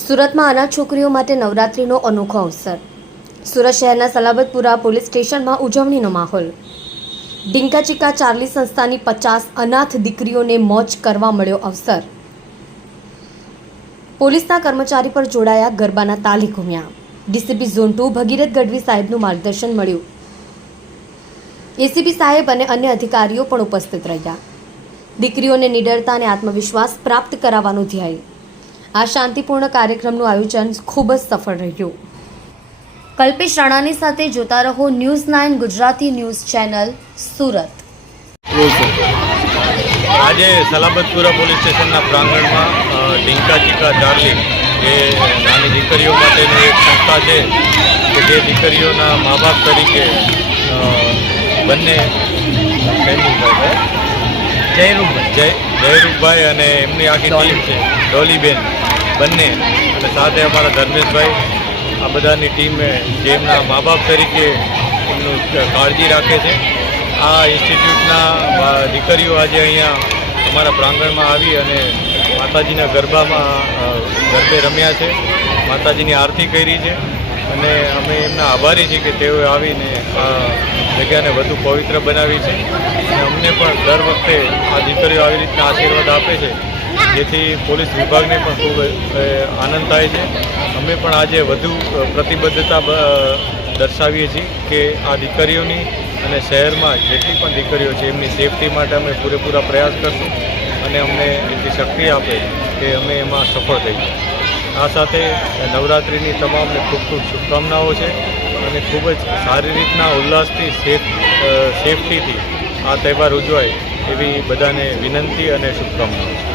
સુરતમાં અનાથ છોકરીઓ માટે નવરાત્રિનો અનોખો અવસર. સુરત શહેરના સલાબતપુરા પોલીસ સ્ટેશનમાં ઉજવણીનો માહોલ. ડિંકા ચાર્લી સંસ્થાની પચાસ અનાથ દીકરીઓને મોજ કરવા મળ્યો અવસર. પોલીસના કર્મચારી પર જોડાયા ગરબાના તાલી ઘૂમ્યા. DCP zone two Bhagirath Gadhvi સાહેબનું માર્ગદર્શન મળ્યું. એસીપી સાહેબ અને અન્ય અધિકારીઓ પણ ઉપસ્થિત રહ્યા. દીકરીઓને નિડરતા અને આત્મવિશ્વાસ પ્રાપ્ત કરાવવાનું ધ્યેય. આ શાંતિપૂર્ણ કાર્યક્રમનું આયોજન ખૂબ જ સફળ રહ્યું. કલ્પેશ રાણાની સાથે જોતા રહો news nine Gujarati news channel Surat. આજે સલામતપુરા પોલીસ સ્ટેશનના પ્રાંગણમાં ઢીંકા ચીકા ચાર્લી એ નાની દીકરીઓ માટેની એક સંસ્થા છે કે જે દીકરીઓના મા બાપ તરીકે બંને જયરૂપભાઈ. જય જયરૂપભાઈ અને એમની આખી ટીમ છે ડોલીબેન. બંને અને સાથે અમારા ધર્મેશભાઈ, આ બધાની ટીમે જે મા બાપ તરીકે એમનું કાળજી રાખે છે. આ ઇન્સ્ટિટ્યૂટના દીકરીઓ આજે અહીંયા અમારા પ્રાંગણમાં આવી અને માતાજીના ગરબામાં ગરબે રમ્યા છે. માતાજીની આરતી કરી છે અને અમે એમના આભારી છીએ કે તેઓએ આવીને આ જગ્યાને વધુ પવિત્ર બનાવી છે. અને અમને પણ દર વખતે આ દીકરીઓ આવી રીતના આશીર્વાદ આપે છે. જેથી પોલીસ વિભાગને પણ ખૂબ આનંદ થાય છે. અમે પણ આજે વધુ પ્રતિબદ્ધતા દર્શાવીએ છીએ કે આ દીકરીઓની અને શહેરમાં જેટલી પણ દીકરીઓ છે, એમની સેફટી માટે અમે પૂરેપૂરા પ્રયાસ કરશું અને અમને એટલી શક્તિ આપે કે અમે એમાં સફળ થઈએ આ સાથે નવરાત્રિની તમામને ખૂબ ખૂબ શુભકામનાઓ છે અને ખૂબ જ સારી રીતના ઉલ્લાસથી, સેફ સેફટીથી આ તહેવાર ઉજવાય એવી બધાને વિનંતી અને શુભકામનાઓ છે.